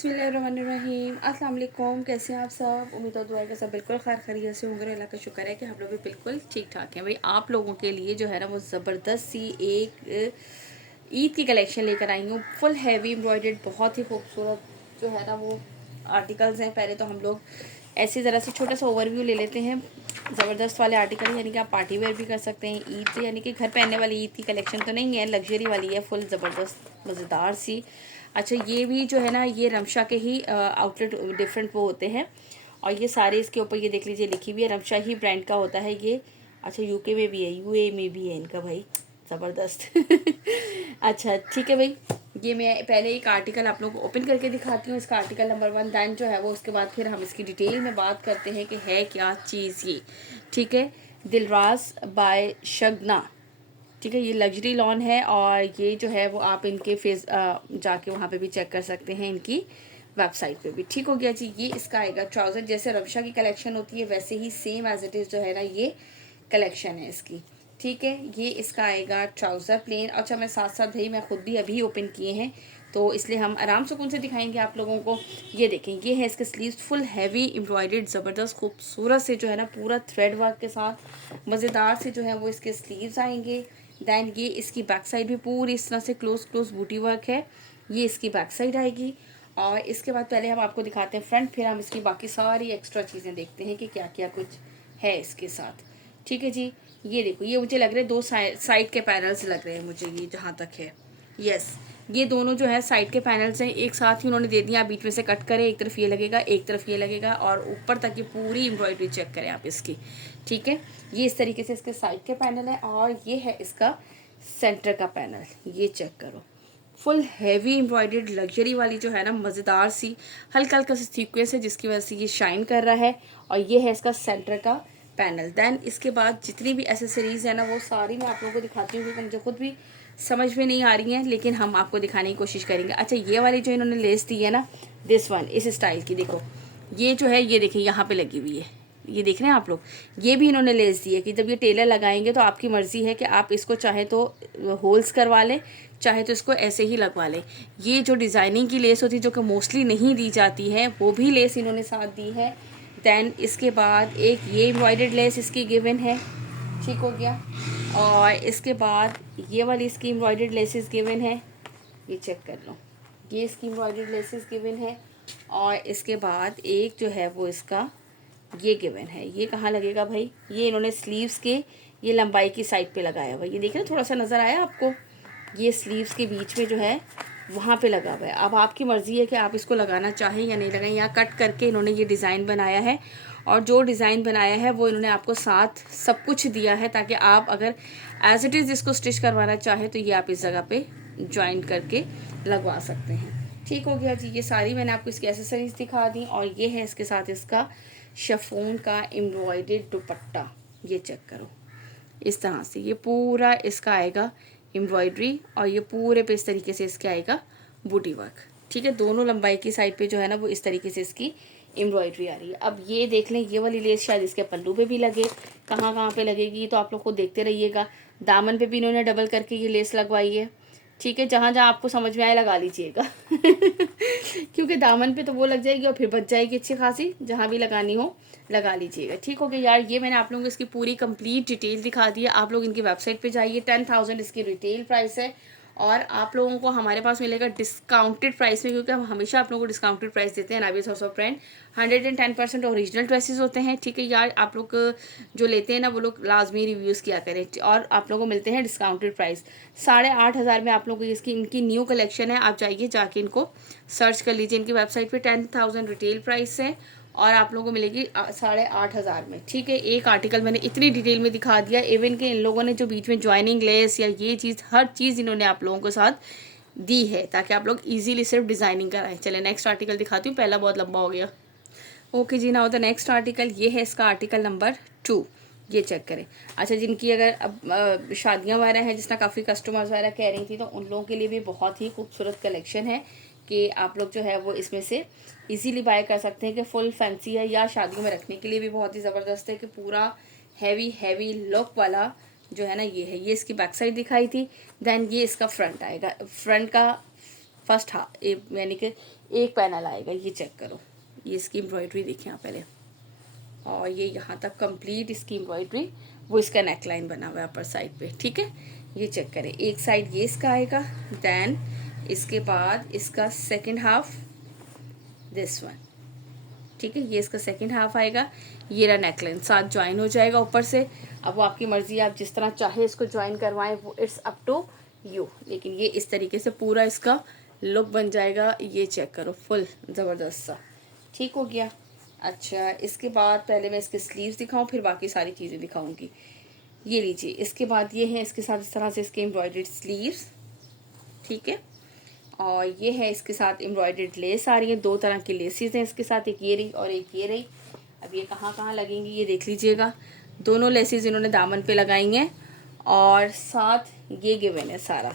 बिस्मिल्लाहिर्रहमानिर्रहीम। अस्सलाम वालेकुम। कैसे हैं आप सब? उम्मीद और दुआ के सब बिल्कुल खैर खैरियत से होंगे। अल्लाह का शुक्र है कि हम लोग भी बिल्कुल ठीक ठाक हैं। भाई आप लोगों के लिए जो है ना वो ज़बरदस्त सी एक ईद की कलेक्शन लेकर आई हूँ। फुल हैवी एम्ब्रॉयडर्ड बहुत ही खूबसूरत जो है ना वो आर्टिकल्स हैं। पहले तो हम लोग ऐसे ज़रा सा छोटा सा ओवरव्यू ले लेते हैं। ज़बरदस्त वाले आर्टिकल यानी कि आप पार्टी वेयर भी कर सकते हैं। ईद यानी कि घर पहनने वाली ईद की कलेक्शन तो नहीं है, लग्जरी वाली है, फुल ज़बरदस्त मज़ेदार सी। अच्छा, ये भी जो है ना ये रमशा के ही आउटलेट डिफरेंट वो होते हैं। और ये सारे इसके ऊपर ये देख लीजिए लिखी हुई है, रमशा ही ब्रांड का होता है ये। अच्छा, यूके में भी है, यूए में भी है इनका भाई, ज़बरदस्त। अच्छा ठीक है भाई, ये मैं पहले एक आर्टिकल आप लोगों को ओपन करके दिखाती हूँ, इसका आर्टिकल नंबर 1। दैन जो है वो उसके बाद फिर हम इसकी डिटेल में बात करते हैं कि है क्या चीज़ ये। ठीक है, दिलराज बाय शगना। ठीक है, ये लग्जरी लॉन है और ये जो है वो आप इनके फेस जाके वहाँ पे भी चेक कर सकते हैं, इनकी वेबसाइट पे भी। ठीक हो गया जी। ये इसका आएगा ट्राउज़र, जैसे रमशा की कलेक्शन होती है वैसे ही सेम एज इट इज़ जो है ना ये कलेक्शन है इसकी। ठीक है, ये इसका आएगा ट्राउज़र प्लेन। अच्छा, मैं साथ साथ भाई मैं खुद भी अभी ओपन किए हैं तो इसलिए हम आराम सुकून से दिखाएंगे आप लोगों को। ये देखें, ये है इसके स्लीव्स, फुल हैवी एम्ब्रॉयडर्ड ज़बरदस्त खूबसूरत से जो है ना पूरा थ्रेड वर्क के साथ मज़ेदार से जो है वो इसके स्लीव्स आएंगे। दैन ये इसकी बैक साइड भी पूरी इस तरह से क्लोज बूटी वर्क है, ये इसकी बैक साइड आएगी। और इसके बाद पहले हम आपको दिखाते हैं फ्रंट, फिर हम इसकी बाकी सारी एक्स्ट्रा चीज़ें देखते हैं कि क्या क्या कुछ है इसके साथ। ठीक है जी, ये देखो, ये मुझे लग रहे हैं दो साइड के पैनल्स लग रहे हैं मुझे, ये जहाँ तक है। यस, ये दोनों जो है साइड के पैनल्स हैं, एक साथ ही उन्होंने दे दिया। आप बीच में से कट करें, एक तरफ ये लगेगा एक तरफ ये लगेगा, और ऊपर तक ये पूरी एम्ब्रॉयडरी चेक करें आप इसकी। ठीक है, ये इस तरीके से इसके साइड के पैनल है और ये है इसका सेंटर का पैनल। ये चेक करो, फुल हैवी एम्ब्रॉयडर्ड लग्जरी वाली जो है ना मज़ेदार सी हल्का हल्का सा सीक्वेंस है जिसकी वजह से ये शाइन कर रहा है। और ये है इसका सेंटर का पैनल। दैन इसके बाद जितनी भी एसेसरीज़ है ना वो सारी मैं आप लोगों को दिखाती हूँ क्योंकि मुझे खुद भी समझ में नहीं आ रही हैं, लेकिन हम आपको दिखाने की कोशिश करेंगे। अच्छा, ये वाली जो इन्होंने लेस दी है ना, दिस वन, इस स्टाइल की देखो, ये जो है ये देखिए यहाँ पे लगी हुई है, ये देख रहे हैं आप लोग। ये भी इन्होंने लेस दी है कि जब ये टेलर लगाएंगे तो आपकी मर्ज़ी है कि आप इसको चाहे तो होल्स करवा लें, चाहे तो इसको ऐसे ही लगवा लें। ये जो डिज़ाइनिंग की लेस होती है जो कि मोस्टली नहीं दी जाती है, वो भी लेस इन्होंने साथ दी है। दैन इसके बाद एक ये एम्ब्रॉयडर्ड लेस इसकी गिवन है। ठीक हो गया, और इसके बाद ये वाली इसकी एम्ब्रॉयडर्ड लेसेस गिवन है, ये चेक कर लो, ये इसकी एम्ब्रॉयडर्ड लेसेस गिवन है। और इसके बाद एक जो है वो इसका ये गिवन है, ये कहाँ लगेगा भाई, ये इन्होंने स्लीव्स के ये लंबाई की साइड पे लगाया हुआ है। ये देख रहे हैं, थोड़ा सा नज़र आया आपको, ये स्लीव्स के बीच में जो है वहाँ पे लगा हुआ है। अब आपकी मर्ज़ी है कि आप इसको लगाना चाहें या नहीं लगाएं। यहाँ कट करके इन्होंने ये डिज़ाइन बनाया है और जो डिज़ाइन बनाया है वो इन्होंने आपको साथ सब कुछ दिया है ताकि आप अगर एज इट इज़ इसको स्टिच करवाना चाहें तो ये आप इस जगह पे ज्वाइन करके लगवा सकते हैं। ठीक हो गया जी, ये सारी मैंने आपको इसकी एसेसरीज दिखा दी। और ये है इसके साथ इसका शिफॉन का एम्ब्रॉयडर्ड दुपट्टा, ये चेक करो, इस तरह से ये पूरा इसका आएगा एम्ब्रॉयडरी और ये पूरे पे इस तरीके से इसके आएगा बूटी वर्क। ठीक है, दोनों लंबाई की साइड पे जो है ना वो इस तरीके से इसकी एम्ब्रॉयडरी आ रही है। अब ये देख लें, ये वाली लेस शायद इसके पल्लू पे भी लगे, कहाँ कहाँ पे लगेगी तो आप लोग को देखते रहिएगा। दामन पे भी इन्होंने डबल करके ये लेस लगवाई है। ठीक है, जहाँ जहाँ आपको समझ में आए लगा लीजिएगा क्योंकि दामन पे तो वो लग जाएगी और फिर बच जाएगी अच्छी खासी, जहाँ भी लगानी हो लगा लीजिएगा। ठीक हो गया यार, ये मैंने आप लोगों को इसकी पूरी कंप्लीट डिटेल दिखा दी है। आप लोग इनकी वेबसाइट पे जाइए, 10,000 इसकी रिटेल प्राइस है और आप लोगों को हमारे पास मिलेगा डिस्काउंटेड प्राइस में, क्योंकि हम हमेशा आप लोगों को डिस्काउंटेड प्राइस देते हैं। Navis house of brand 110% original dresses होते हैं। ठीक है यार, आप लोग जो लेते हैं ना वो लोग लाजमी रिव्यूज़ किया करें और आप लोगों को मिलते हैं डिस्काउंटेड प्राइस 8,500 में। आप लोगों को इसकी इनकी न्यू कलेक्शन है, आप जाइए जाके इनको सर्च कर लीजिए। इनकी वेबसाइट पे 10,000 रिटेल प्राइस है और आप लोगों को मिलेगी 8,500 में। ठीक है, एक आर्टिकल मैंने इतनी डिटेल में दिखा दिया, इवन कि इन लोगों ने जो बीच में ज्वाइनिंग लेस या ये चीज़ हर चीज़ इन्होंने आप लोगों के साथ दी है ताकि आप लोग इजीली सिर्फ डिज़ाइनिंग कराएं। चले नेक्स्ट आर्टिकल दिखाती हूँ, पहला बहुत लंबा हो गया। ओके जी, ना होता नेक्स्ट आर्टिकल, ये है इसका आर्टिकल नंबर 2, ये चेक करें। अच्छा, जिनकी अगर अब शादियाँ वगैरह हैं, जिस तरह काफ़ी कस्टमर्स वगैरह कह रही थी, तो उन लोगों के लिए भी बहुत ही खूबसूरत कलेक्शन है कि आप लोग जो है वो इसमें से इजीली बाय कर सकते हैं कि फुल फैंसी है या शादियों में रखने के लिए भी बहुत ही ज़बरदस्त है कि पूरा हैवी लुक वाला जो है ना ये है। ये इसकी बैक साइड दिखाई थी, दैन ये इसका फ्रंट आएगा। फ्रंट का फर्स्ट हाफ यानी कि एक पैनल आएगा, ये चेक करो, ये इसकी एम्ब्रॉयडरी देखें आप पहले, और ये यहाँ तक कंप्लीट इसकी एम्ब्रॉयडरी, वो इसका नेक लाइन बना हुआ है अपर साइड पे, ठीक है। ये चेक करें, एक साइड ये इसका आएगा, देन इसके बाद इसका सेकंड हाफ दिस वन, ठीक है, ये इसका सेकंड हाफ आएगा, ये रहा नेक लाइन साथ ज्वाइन हो जाएगा ऊपर से। अब वो आपकी मर्जी है, आप जिस तरह चाहे इसको ज्वाइन करवाएं, वो इट्स अप टू यू, लेकिन ये इस तरीके से पूरा इसका लुक बन जाएगा। ये चेक करो, फुल ज़बरदस्त सा, ठीक हो गया। अच्छा, इसके बाद पहले मैं इसके स्लीव्स दिखाऊं, फिर बाकी सारी चीज़ें दिखाऊंगी। ये लीजिए, इसके बाद ये है इसके साथ इस तरह से इसके एम्ब्रॉयडर्ड स्लीव्स, ठीक है, और ये है इसके साथ एम्ब्रॉयडर्ड लेस आ रही है, दो तरह की लेसेस हैं इसके साथ, एक ये रही और एक ये रही। अब ये कहाँ कहाँ लगेंगी ये देख लीजिएगा, दोनों लेसेस इन्होंने दामन पे लगाई हैं, और साथ ये गिवन है सारा।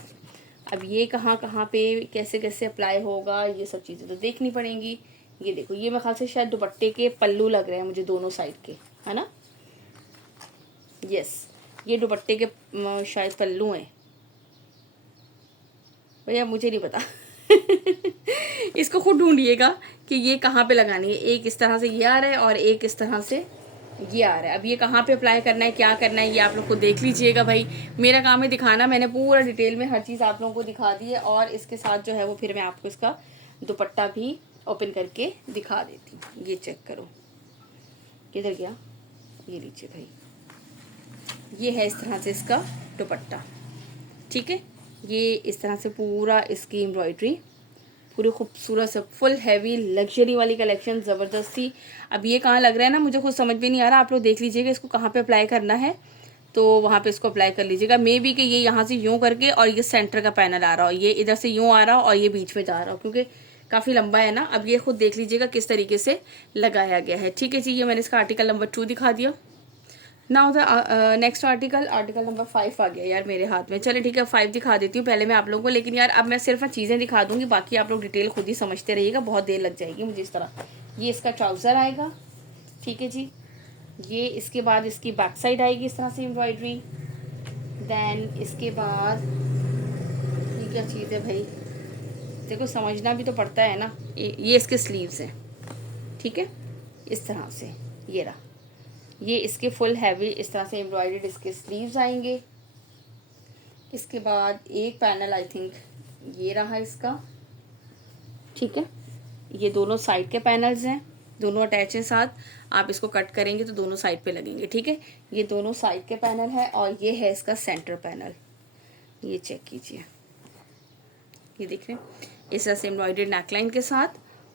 अब ये कहाँ कहाँ पे कैसे कैसे अप्लाई होगा, ये सब चीज़ें तो देखनी पड़ेंगी। ये देखो, ये मेरे ख्याल से शायद दुपट्टे के पल्लू लग रहे हैं मुझे दोनों साइड के, है ना, यस, ये दुपट्टे के शायद पल्लू हैं भैया, मुझे नहीं पता इसको खुद ढूंढिएगा कि ये कहाँ पे लगानी है। एक इस तरह से ये आ रहा है और एक इस तरह से ये आ रहा है। अब ये कहाँ पे अप्लाई करना है, क्या करना है, ये आप लोग को देख लीजिएगा। भाई मेरा काम है दिखाना, मैंने पूरा डिटेल में हर चीज़ आप लोगों को दिखा दी है, और इसके साथ जो है वो फिर मैं आपको इसका दुपट्टा भी ओपन करके दिखा देती हूँ। ये चेक करो, किधर गया, ये लीजिए भाई, ये है इस तरह से इसका दुपट्टा, ठीक है। ये इस तरह से पूरा इसकी एम्ब्रॉयडरी पूरी खूबसूरत से फुल हैवी लग्जरी वाली कलेक्शन, ज़बरदस्ती। अब ये कहाँ लग रहा है ना, मुझे खुद समझ में नहीं आ रहा, आप लोग देख लीजिएगा इसको कहाँ पे अप्लाई करना है, तो वहाँ पे इसको अप्लाई कर लीजिएगा। मे बी कि ये यहाँ से यूँ करके और ये सेंटर का पैनल आ रहा हो, ये इधर से यूँ आ रहा हो और ये बीच में जा रहा हो, क्योंकि काफ़ी लंबा है ना। अब ये खुद देख लीजिएगा किस तरीके से लगाया गया है, ठीक है जी। ये मैंने इसका आर्टिकल नंबर 2 दिखा दिया। Now the next article number 5 आ गया यार मेरे हाथ में। चले ठीक है, 5 दिखा देती हूँ पहले मैं आप लोगों को, लेकिन यार अब मैं सिर्फ चीज़ें दिखा दूँगी, बाकी आप लोग डिटेल खुद ही समझते रहिएगा, बहुत देर लग जाएगी मुझे इस तरह। ये इसका ट्राउज़र आएगा, ठीक है जी। ये इसके बाद इसकी बैक साइड आएगी इस तरह से एम्ब्रॉयडरी। देन इसके बाद ये क्या चीज़ है भाई, देखो समझना भी तो पड़ता है ना। ये इसके स्लीव्स हैं, ठीक है, इस तरह से ये रहा, ये इसके फुल हैवी इस तरह से एम्ब्रॉयडर्ड इसके स्लीव्स आएंगे। इसके बाद एक पैनल आई थिंक ये रहा इसका, ठीक है, ये दोनों साइड के पैनल्स हैं, दोनों अटैच हैं साथ। आप इसको कट करेंगे तो दोनों साइड पे लगेंगे, ठीक है। ये दोनों साइड के पैनल है, और ये है इसका सेंटर पैनल, ये चेक कीजिए, ये देख रहे हैं इस तरह से एम्ब्रॉयडर्ड नेकलाइन के साथ,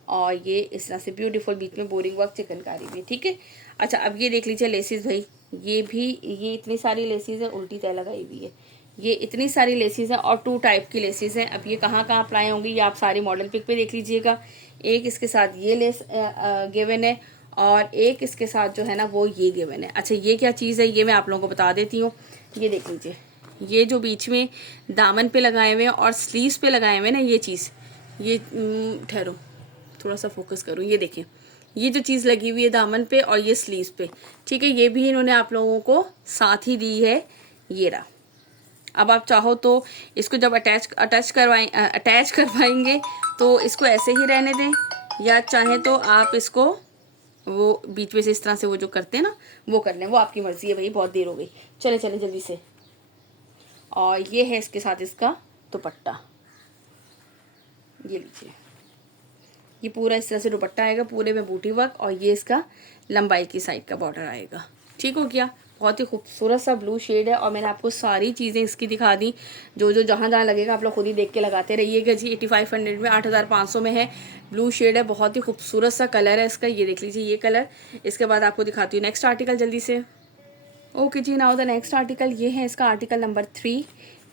और ये इस तरह से ब्यूटीफुल बीच में बोरिंग वर्क चिकनकारी भी, ठीक है। अच्छा, अब ये देख लीजिए लेसिस भाई, ये भी, ये इतनी सारी लेसिस है, उल्टी तय लगाई हुई है, ये इतनी सारी लेसिस हैं, और 2 टाइप की लेसिस हैं। अब ये कहाँ कहाँ अप्लाई होंगी ये आप सारी मॉडल पिक पे देख लीजिएगा। एक इसके साथ ये लेस गिवन है, और एक इसके साथ जो है ना वो ये गिवन है। अच्छा, ये क्या चीज़ है ये मैं आप लोगों को बता देती हूँ। ये देख लीजिए, ये जो बीच में दामन पे लगाए हुए हैं और स्लीव्स पे लगाए हुए हैं ना, ये चीज़, ये ठहरो थोड़ा सा फोकस करूँ, ये देखें, ये जो चीज़ लगी हुई है दामन पे और ये स्लीव्स पे, ठीक है, ये भी इन्होंने आप लोगों को साथ ही दी है, ये रहा। अब आप चाहो तो इसको जब अटैच करवाएंगे तो इसको ऐसे ही रहने दें, या चाहें तो आप इसको वो बीच में से इस तरह से वो जो करते हैं ना वो कर लें, वो आपकी मर्ज़ी है भाई। बहुत देर हो गई, चले चले जल्दी से। और ये है इसके साथ इसका दुपट्टा, ये लीजिए, ये पूरा इस तरह से दुपट्टा आएगा, पूरे में बूटी वर्क, और ये इसका लंबाई की साइड का बॉर्डर आएगा, ठीक हो गया। बहुत ही खूबसूरत सा ब्लू शेड है, और मैंने आपको सारी चीज़ें इसकी दिखा दी, जो जो जहाँ जहाँ लगेगा आप लोग खुद ही देख के लगाते रहिएगा जी। 8500 में 8500 में है, ब्लू शेड है, बहुत ही खूबसूरत सा कलर है इसका, ये देख लीजिए ये कलर। इसके बाद आपको दिखाती हूँ नेक्स्ट आर्टिकल जल्दी से। ओके जी, नाउ द नेक्स्ट आर्टिकल, ये है इसका आर्टिकल नंबर 3।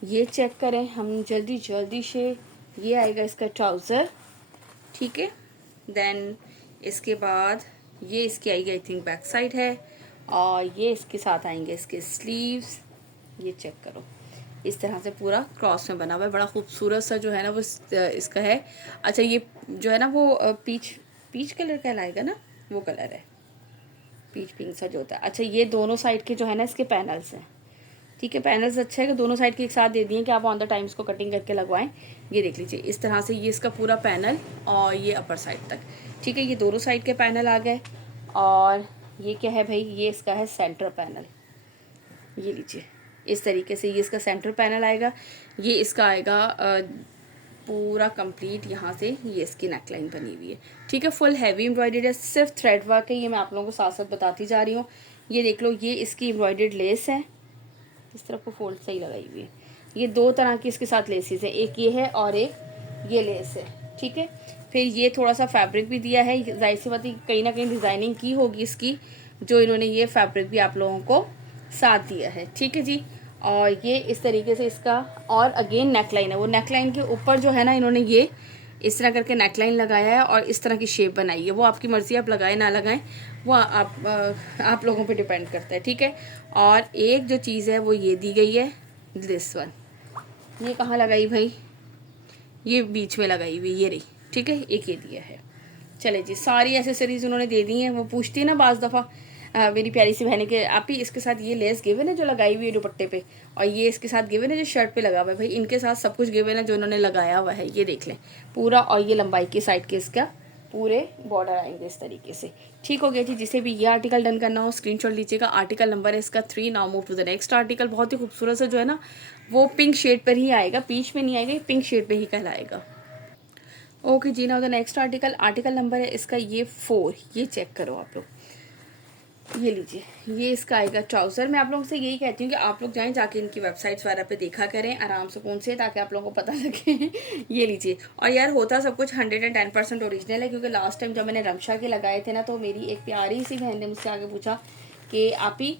ये चेक करें हम जल्दी जल्दी से, ये आएगा इसका ट्राउज़र, ठीक है। देन इसके बाद ये इसकी आएगी आई थिंक बैक साइड है, और ये इसके साथ आएंगे इसके स्लीव्स, ये चेक करो इस तरह से पूरा क्रॉस में बना हुआ है, बड़ा खूबसूरत सा जो है ना वो इसका है। अच्छा, ये जो है ना वो पीच कलर कहलाएगा ना, वो कलर है पीच पिंक सा जो होता है। अच्छा, ये दोनों साइड के जो है ना इसके पैनल्स हैं, ठीक है, पैनल्स अच्छा है कि दोनों साइड के एक साथ दे दिए कि आप ऑन द टाइम इसको कटिंग करके लगवाएं। ये देख लीजिए इस तरह से ये इसका पूरा पैनल और ये अपर साइड तक। ठीक है, ये दोनों साइड के पैनल आ गए। और ये क्या है भाई, ये इसका है सेंटर पैनल। ये लीजिए इस तरीके से ये इसका सेंटर पैनल आएगा। ये इसका आएगा पूरा कंप्लीट, यहाँ से ये इसकी नेकलाइन बनी हुई है। ठीक है, फुल हैवी एम्ब्रॉयडर्ड है, सिर्फ थ्रेड वर्क है। ये मैं आप लोगों को साथ साथ बताती जा रही हूँ। ये देख लो, ये इसकी एम्ब्रॉयडर्ड लेस है, इस तरफ को फोल्ड सही लगाई हुई है। ये दो तरह की इसके साथ लेसेस हैं, एक ये है और एक ये लेस है। ठीक है, फिर ये थोड़ा सा फैब्रिक भी दिया है, जाहिर सी बात है कहीं ना कहीं डिज़ाइनिंग की होगी इसकी, जो इन्होंने ये फैब्रिक भी आप लोगों को साथ दिया है। ठीक है जी, और ये इस तरीके से इसका, और अगेन नेकलाइन है, वो नेकलाइन के ऊपर जो है ना इन्होंने ये इस तरह करके नेकलाइन लगाया है और इस तरह की शेप बनाई है। वो आपकी मर्ज़ी, आप लगाएं ना लगाएं, वो आप लोगों पे डिपेंड करता है। ठीक है, और एक जो चीज़ है वो ये दी गई है, दिस वन। ये कहाँ लगाई भाई, ये बीच में लगाई हुई, ये रही। ठीक है, एक ये दिया है। चले जी, सारी एसेसरीज उन्होंने दे दी हैं। वो पूछती है ना बाज़ दफ़ा मेरी प्यारी सी बहन के, आप ही इसके साथ ये लेस गिवन है जो लगाई हुई है दुपट्टे पे, और ये इसके साथ गिवन है जो शर्ट पे लगा हुआ है। भाई इनके साथ सब कुछ गिवन है जो इन्होंने लगाया हुआ है, ये देख लें पूरा। और ये लंबाई की साइड के इसका पूरे बॉर्डर आएंगे इस तरीके से। ठीक हो गया जी, जिसे भी ये आर्टिकल डन करना हो स्क्रीनशॉट लीजिएगा। आर्टिकल नंबर है इसका 3। Now move to the next article. बहुत ही खूबसूरत सा जो है ना वो पिंक शेड पर ही आएगा, पीच में नहीं आएगा, पिंक शेड पर ही कहलाएगा। ओके जी, now the next article, article number है इसका ये 4। ये चेक करो आप लोग, ये लीजिए, ये इसका आएगा ट्राउज़र। मैं आप लोगों से यही कहती हूँ कि आप लोग जाएं जाके इनकी वेबसाइट्स वगैरह पे देखा करें आराम सुकून से, ताकि आप लोगों को पता लगे। ये लीजिए, और यार होता सब कुछ 110% ओरिजिनल है, क्योंकि लास्ट टाइम जब मैंने रमशा के लगाए थे ना, तो मेरी एक प्यारी सी बहन ने मुझसे आगे पूछा कि आप ही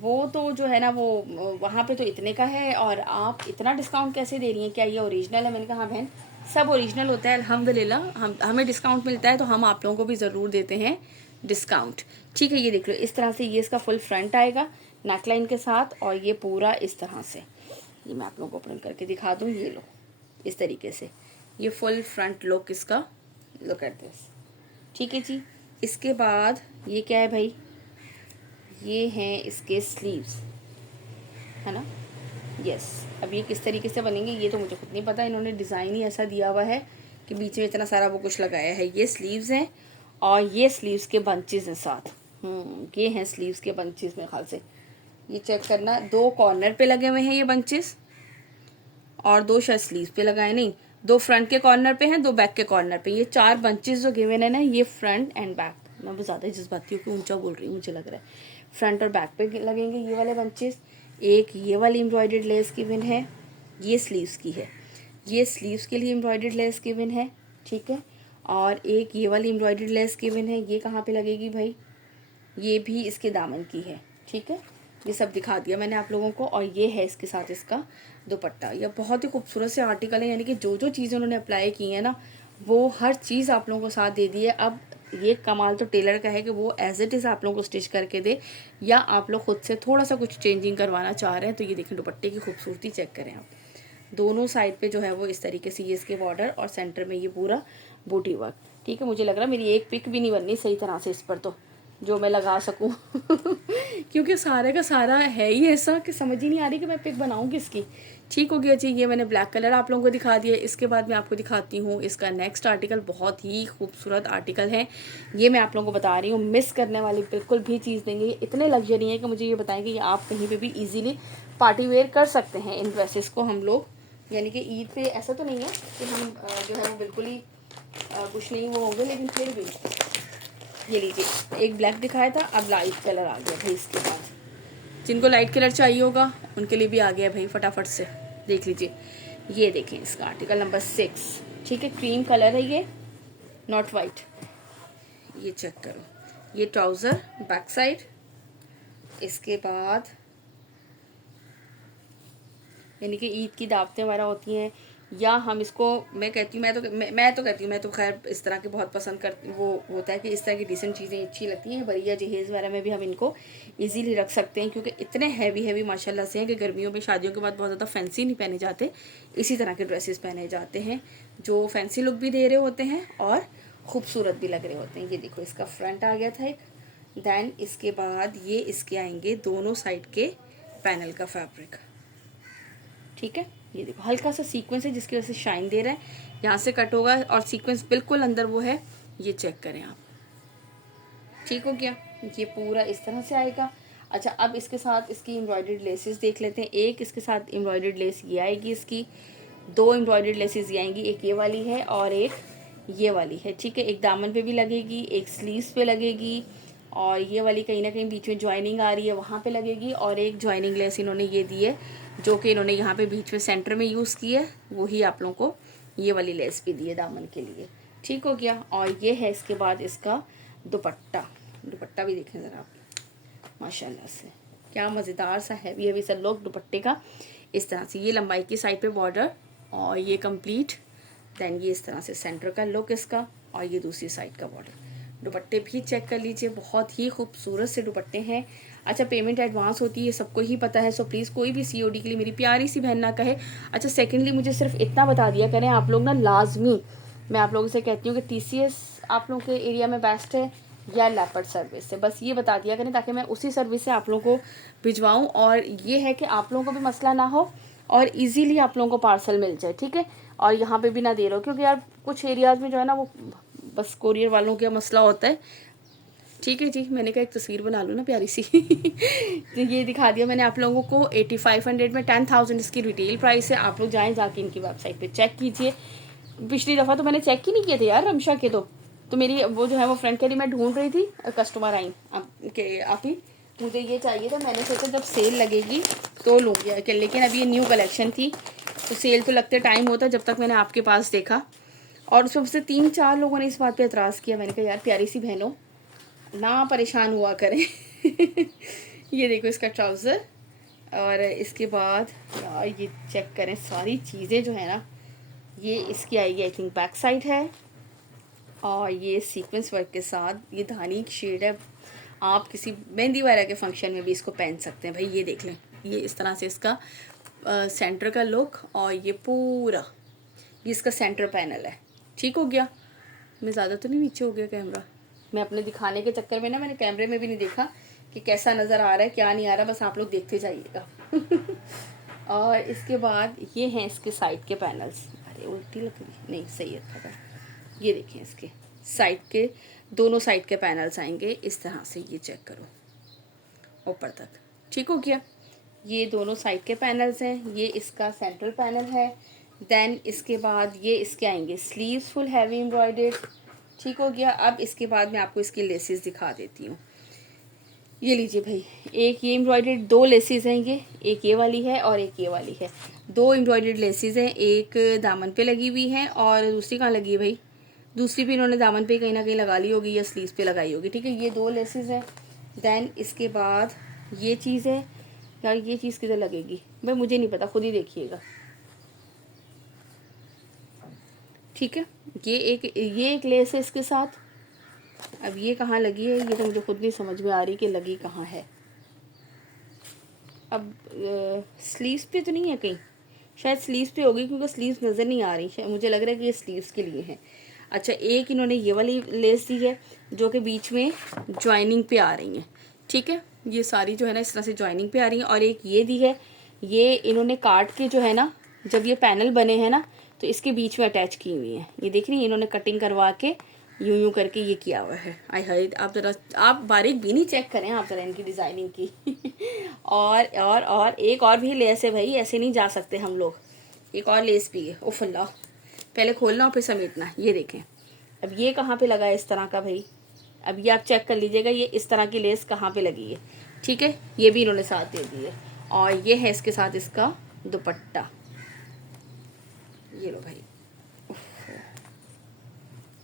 वो तो जो है ना वो वहाँ पे तो इतने का है और आप इतना डिस्काउंट कैसे दे रही हैं, क्या ये ओरिजिनल है? मैंने कहा हाँ बहन, सब ओरिजिनल होता है अल्हम्दुलिल्लाह। हमें डिस्काउंट मिलता है तो हम आप लोगों को भी ज़रूर देते हैं डिस्काउंट। ठीक है, ये देख लो इस तरह से ये इसका फुल फ्रंट आएगा नेकलाइन के साथ, और ये पूरा इस तरह से, ये मैं आप लोगों को ओपन करके दिखा दूँ। ये लो इस तरीके से ये फुल फ्रंट लुक इसका, लुक एट दिस। ठीक है जी, इसके बाद ये क्या है भाई, ये हैं इसके स्लीव्स, है ना। यस, अब ये किस तरीके से बनेंगे ये तो मुझे खुद नहीं पता, इन्होंने डिज़ाइन ही ऐसा दिया हुआ है कि बीच में इतना सारा वो कुछ लगाया है। ये स्लीव्स हैं और ये स्लीव्स के बंचेस हैं साथ। ये हैं स्लीव्स के बंचेस, मेरे ख्याल से ये चेक करना, 2 कॉर्नर पे लगे हुए हैं ये बंचेस, और 2 शायद स्लीव्स पे लगाए, नहीं 2 फ्रंट के कॉर्नर पे हैं, 2 बैक के कॉर्नर पे। ये 4 बंचेस जो गिवन है ना, ये फ्रंट एंड बैक, मैं बहुत ज़्यादा जज्बाती हूँ कि ऊंचा बोल रही हूँ मुझे लग रहा है, फ्रंट और बैक पे लगेंगे ये वाले बंचेस। एक ये वाली एम्ब्रॉयडर्ड लेस गिवन है, ये स्लीव्स की है, ये स्लीव्स के लिए एम्ब्रॉयडर्ड लेस गिवन है। ठीक है, और एक ये वाली एम्ब्रॉयडर्ड लेस गिवन है, ये कहाँ पे लगेगी भाई, ये भी इसके दामन की है। ठीक है, ये सब दिखा दिया मैंने आप लोगों को, और ये है इसके साथ इसका दुपट्टा। यह बहुत ही खूबसूरत से आर्टिकल है, यानी कि जो जो चीज़ें उन्होंने अप्लाई की है ना वो हर चीज़ आप लोगों को साथ दे दी है। अब ये कमाल तो टेलर का है कि वो एज इट इज़ आप लोगों को स्टिच करके दे, या आप लोग खुद से थोड़ा सा कुछ चेंजिंग करवाना चाह रहे हैं तो ये देखें दुपट्टे की खूबसूरती चेक करें आप। दोनों साइड पे जो है वो इस तरीके से ये इसके बॉर्डर, और सेंटर में ये पूरा बूटी वर्क। ठीक है, मुझे लग रहा है मेरी एक पिक भी नहीं बननी सही तरह से इस पर तो, जो मैं लगा सकूं। क्योंकि सारे का सारा है ही ऐसा कि समझ ही नहीं आ रही कि मैं पिक बनाऊं किसकी। ठीक हो गया जी, ये मैंने ब्लैक कलर आप लोगों को दिखा दिया। इसके बाद मैं आपको दिखाती हूँ इसका नेक्स्ट आर्टिकल, बहुत ही खूबसूरत आर्टिकल है। ये मैं आप लोगों को बता रही हूँ, मिस करने वाली बिल्कुल भी चीज़ नहीं है। ये इतने लग्जरी है कि मुझे ये बताएं कि ये आप कहीं पर भी ईजिली पार्टी वेयर कर सकते हैं इन ड्रेसेस को हम लोग, यानी कि ईद पे ऐसा तो नहीं है कि हम जो है वो बिल्कुल ही कुछ नहीं वो होंगे, लेकिन फिर भी ये लीजिए, एक ब्लैक दिखाया था, अब लाइट कलर आ गया भाई। इसके बाद जिनको लाइट कलर चाहिए होगा उनके लिए भी आ गया भाई, फटाफट से देख लीजिए। ये देखें इसका आर्टिकल नंबर 6। ठीक है, क्रीम कलर है ये, नॉट वाइट। ये चेक करो, ये ट्राउज़र बैक साइड, इसके बाद यानी कि ईद की दावतें वगैरह होती हैं, या हम इसको, मैं कहती हूँ, मैं तो कहती हूँ, मैं तो खैर इस तरह के बहुत पसंद करती, वो होता है कि इस तरह की डिसेंट चीज़ें अच्छी लगती हैं। बरिया जहेज़ वगैरह में भी हम इनको इजीली रख सकते हैं, क्योंकि इतने हैवी माशाल्लाह से हैं कि गर्मियों में शादियों के बाद बहुत ज़्यादा फैंसी नहीं पहने जाते, इसी तरह के ड्रेसेस पहने जाते हैं जो फैंसी लुक भी दे रहे होते हैं और ख़ूबसूरत भी लग रहे होते हैं। ये देखो इसका फ्रंट आ गया था एक, दैन इसके बाद ये इसके आएंगे दोनों साइड के पैनल का फैब्रिक। ठीक है, ये देखो हल्का सा सीक्वेंस है जिसकी वजह से शाइन दे रहा है, यहाँ से कट होगा और सीक्वेंस बिल्कुल अंदर वो है, ये चेक करें आप। ठीक हो गया, ये पूरा इस तरह से आएगा। अच्छा, अब इसके साथ इसकी एम्ब्रॉयडर्ड लेसेस देख लेते हैं। एक इसके साथ एम्ब्रॉयडर्ड लेस ये आएगी, इसकी दो एम्ब्रॉयडर्ड लेसेस ये आएंगी, एक ये वाली है और एक ये वाली है। ठीक है, एक दामन पे भी लगेगी, एक स्लीव्स पे लगेगी, और ये वाली कहीं ना कहीं बीच में ज्वाइनिंग आ रही है वहाँ पे लगेगी, और एक ज्वाइनिंग लेस इन्होंने ये दी है जो कि इन्होंने यहाँ पे बीच में सेंटर में यूज़ की है, वही आप लोगों को ये वाली लेस भी दी है दामन के लिए। ठीक हो गया, और ये है इसके बाद इसका दुपट्टा। दुपट्टा भी देखें ज़रा आप, माशाल्लाह से क्या मज़ेदार सा हैवी हैवी सा लुक दुपट्टे का। इस तरह से ये लंबाई की साइड पे बॉर्डर और ये कंप्लीट, देन ये इस तरह से सेंटर का लुक इसका, और ये दूसरी साइड का बॉर्डर। दुपट्टे भी चेक कर लीजिए, बहुत ही खूबसूरत से दुपट्टे हैं। अच्छा, पेमेंट एडवांस होती है, सबको ही पता है, सो प्लीज़ कोई भी सीओडी के लिए मेरी प्यारी सी बहन ना कहे। अच्छा, सेकेंडली मुझे सिर्फ इतना बता दिया करें आप लोग ना, लाजमी मैं आप लोगों से कहती हूँ कि टीसीएस आप लोगों के एरिया में बेस्ट है या लेपर्ड सर्विस से, बस ये बता दिया करें ताकि मैं उसी सर्विस से आप लोगों को भिजवाऊँ, और ये है कि आप लोगों को भी मसला ना हो और इजीली आप लोगों को पार्सल मिल जाए। ठीक है, और यहाँ पे भी ना दे रहे हो, क्योंकि यार कुछ एरियाज़ में जो है ना वो बस कोरियर वालों का मसला होता है। ठीक है जी, मैंने कहा एक तस्वीर बना लूँ ना प्यारी सी तो ये दिखा दिया मैंने आप लोगों को। 8500 में 10,000 इसकी रिटेल प्राइस है। आप लोग जाएँ जाके इनकी वेबसाइट पे चेक कीजिए। पिछली दफ़ा तो मैंने चेक ही नहीं किए थे यार रमशा के, तो मेरी वो जो है वो फ्रेंड कह रही मैं ढूंढ रही थी, कस्टमर आई के आप ही मुझे ये चाहिए था, मैंने सोचा जब सेल लगेगी तो लूँगी, लेकिन अभी ये न्यू कलेक्शन थी तो सेल तो लगते टाइम होता, जब तक मैंने आपके पास देखा। और सबसे 3-4 लोगों ने इस बात पे एतराज़ किया। मैंने कहा यार प्यारी सी बहनों ना परेशान हुआ करें ये देखो इसका ट्राउज़र, और इसके बाद यार ये चेक करें सारी चीज़ें जो है ना, ये इसकी आएगी आई थिंक बैक साइड है, और ये सीक्वेंस वर्क के साथ ये धानी की शेड है। आप किसी मेहंदी वगैरह के फंक्शन में भी इसको पहन सकते हैं भाई। ये देख लें, ये इस तरह से इसका सेंटर का लुक, और ये पूरा ये इसका सेंटर पैनल है। ठीक हो गया, मैं ज़्यादा तो नहीं नीचे हो गया कैमरा, मैं अपने दिखाने के चक्कर में ना मैंने कैमरे में भी नहीं देखा कि कैसा नज़र आ रहा है क्या नहीं आ रहा, बस आप लोग देखते जाइएगा और इसके बाद ये हैं इसके साइड के पैनल्स। अरे उल्टी लग रही, नहीं सही है। ये देखिए इसके साइड के दोनों साइड के पैनल्स आएंगे इस तरह से, ये चेक करो ऊपर तक। ठीक हो गया, ये दोनों साइड के पैनल्स हैं, ये इसका सेंट्रल पैनल है। देन इसके बाद ये इसके आएंगे स्लीव्स फुल हैवी एम्ब्रॉयडर्ड। ठीक हो गया, अब इसके बाद मैं आपको इसकी लेसेस दिखा देती हूँ। ये लीजिए भाई, एक ये एम्ब्रॉयडर्ड 2 लेसेस हैं, ये एक ये वाली है और एक ये वाली है। 2 एम्ब्रॉयडर्ड लेसेस हैं, एक दामन पे लगी हुई है और दूसरी कहाँ लगी है भाई, दूसरी भी इन्होंने दामन पे कहीं ना कहीं लगा ली होगी या स्लीव्स पे लगाई होगी। ठीक है, ये 2 लेसेस हैं। देन इसके बाद ये चीज़ है यार, ये चीज़ किधर लगेगी भाई मुझे नहीं पता, खुद ही देखिएगा। ठीक है, ये एक लेस है इसके साथ। अब ये कहाँ लगी है ये तो मुझे खुद नहीं समझ में आ रही कि लगी कहाँ है। अब स्लीव्स पे तो नहीं है कहीं, शायद स्लीव्स पे होगी क्योंकि स्लीव्स नज़र नहीं आ रही, शायद मुझे लग रहा है कि ये स्लीव्स के लिए है। अच्छा, एक इन्होंने ये वाली लेस दी है जो कि बीच में ज्वाइनिंग पे आ रही है। ठीक है, ये सारी जो है ना इस तरह से ज्वाइनिंग पे आ रही है। और एक ये दी है, ये इन्होंने काट के जो है ना, जब ये पैनल बने हैं ना तो इसके बीच में अटैच की हुई है। ये देख रही हैं, इन्होंने कटिंग करवा के यूं यूं करके ये किया हुआ है। आई हाय, आप ज़रा आप बारीक भी नहीं चेक करें आप ज़रा इनकी डिज़ाइनिंग की और एक और भी लेस है भाई, ऐसे नहीं जा सकते हम लोग। एक और लेस भी है, उफ अल्लाह, पहले खोलना और फिर समेटना। ये देखें, अब ये कहाँ पे लगा है इस तरह का भाई, अब ये आप चेक कर लीजिएगा ये इस तरह की लेस कहाँ पे लगी है। ठीक है, ये भी इन्होंने साथ दे दी है। और ये है इसके साथ इसका दुपट्टा, ये लो भाई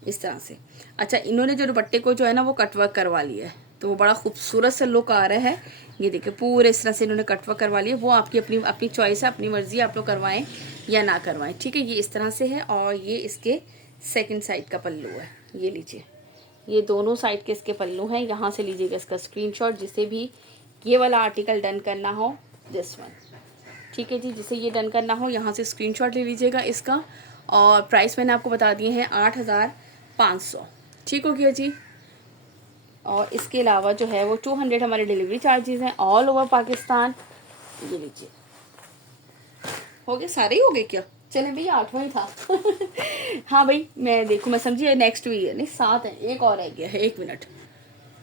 इस तरह से। अच्छा, इन्होंने जो दुपट्टे को जो है ना वो कटवर्क करवा लिया है, तो वो बड़ा खूबसूरत सा लुक आ रहा है। ये देखिए पूरे इस तरह से इन्होंने कटवर्क करवा लिया। वो आपकी अपनी चॉइस है, अपनी मर्ज़ी, आप लोग करवाएं या ना करवाएं। ठीक है, ये इस तरह से है। और ये इसके सेकंड साइड का पल्लू है, ये लीजिए, ये दोनों साइड के इसके पल्लू हैं। यहाँ से लीजिएगा इसका स्क्रीनशॉट, जिसे भी ये वाला आर्टिकल डन करना हो, दिस वन। ठीक है जी, जिसे ये डन करना हो यहाँ से स्क्रीनशॉट ले लीजिएगा इसका। और प्राइस मैंने आपको बता दिए हैं 8,500। ठीक हो गया जी। और इसके अलावा जो है वो 200 हमारे डिलीवरी चार्जेस हैं ऑल ओवर पाकिस्तान। ये लीजिए, हो गए सारे ही हो गए क्या? चले भैया 8वां ही था। हाँ भाई मैं देखूँ, मैं समझी नेक्स्ट भी है, नहीं 7 है, एक और रह गया है, 1 मिनट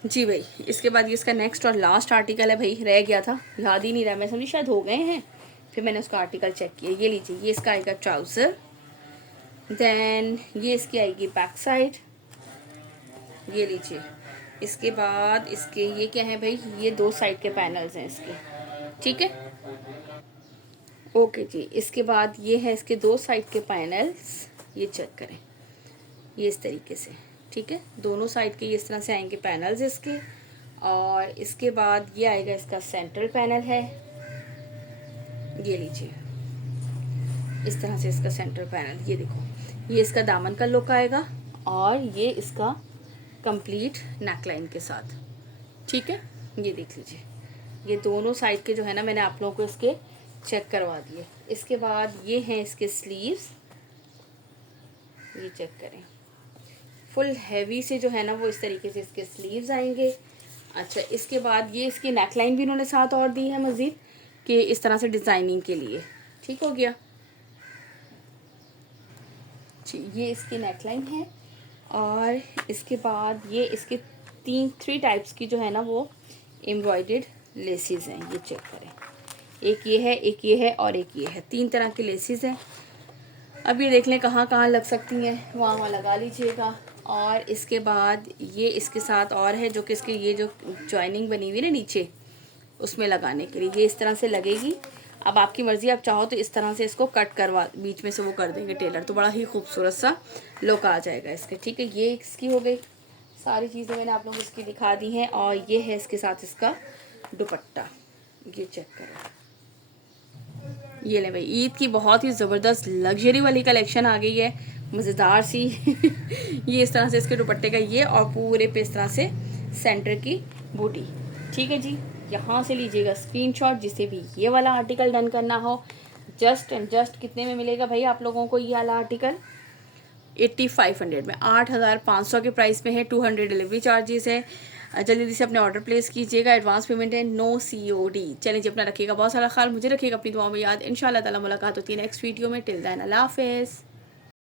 जी भाई। इसके बाद ये इसका नेक्स्ट और लास्ट आर्टिकल है भाई, रह गया था, याद ही नहीं रहा, मैं समझी शायद हो गए हैं, फिर मैंने उसका आर्टिकल चेक किया। ये लीजिए, ये इसका आएगा ट्राउज़र, देन ये इसकी आएगी बैक साइड, ये लीजिए। इसके बाद इसके ये क्या है भाई, ये 2 साइड के पैनल्स हैं इसके, ठीक है ओके जी। इसके बाद ये है इसके 2 साइड के पैनल्स, ये चेक करें, ये इस तरीके से, ठीक है, दोनों साइड के ये इस तरह से आएंगे पैनल्स इसके। और इसके बाद ये आएगा इसका सेंट्रल पैनल है, ये लीजिए, इस तरह से इसका सेंट्रल पैनल, ये देखो, ये इसका दामन का लुक आएगा और ये इसका कंप्लीट नेकलाइन के साथ, ठीक है। ये देख लीजिए, ये दोनों साइड के जो है ना, मैंने आप लोगों को इसके चेक करवा दिए। इसके बाद ये हैं इसके स्लीव्स, ये चेक करें, फुल हैवी से जो है ना वो इस तरीके से इसके स्लीव्स आएंगे। अच्छा, इसके बाद ये इसकी नेकलाइन भी इन्होंने साथ और दी है मज़ीद, कि इस तरह से डिज़ाइनिंग के लिए, ठीक हो गया जी। ये इसकी नेकलाइन है और इसके बाद ये इसके 3 टाइप्स की जो है ना वो एम्ब्रॉयडर्ड लेसेस हैं, ये चेक करें, एक ये है, एक ये है और एक ये है, 3 तरह के लेसेस हैं। अब ये देख लें कहाँ कहाँ लग सकती हैं, वहाँ वहाँ लगा लीजिएगा। और इसके बाद ये इसके साथ और है, जो कि इसके ये जो जॉइनिंग बनी हुई है ना नीचे, उसमें लगाने के लिए ये इस तरह से लगेगी। अब आपकी मर्ज़ी, आप चाहो तो इस तरह से इसको कट करवा, बीच में से वो कर देंगे टेलर, तो बड़ा ही खूबसूरत सा लुक आ जाएगा इसके, ठीक है। ये इसकी हो गई, सारी चीज़ें मैंने आप लोगों को इसकी दिखा दी हैं। और ये है इसके साथ इसका दुपट्टा, ये चेक करें, ये ले भाई, ईद की बहुत ही ज़बरदस्त लग्जरी वाली कलेक्शन आ गई है, मज़ेदार सी। ये इस तरह से इसके दुपट्टे का ये, और पूरे पे इस तरह से सेंटर की बूटी, ठीक है जी। यहाँ से लीजिएगा स्क्रीनशॉट, जिसे भी ये वाला आर्टिकल डन करना हो। जस्ट एंड जस्ट कितने में मिलेगा भाई आप लोगों को ये वाला आर्टिकल? 8500 में, 8500 के प्राइस में है। 200 डिलीवरी चार्जेस है। जल्दी से अपने ऑर्डर प्लेस कीजिएगा, एडवांस पेमेंट है, नो COD। चलिए जी, अपना रखिएगा बहुत सारा ख्याल, मुझे रखिएगा अपनी दुआओं में याद। इंशाल्लाह ताला मुलाकात होती है नेक्स्ट वीडियो में। टिल देन अल्लाह हाफिज़।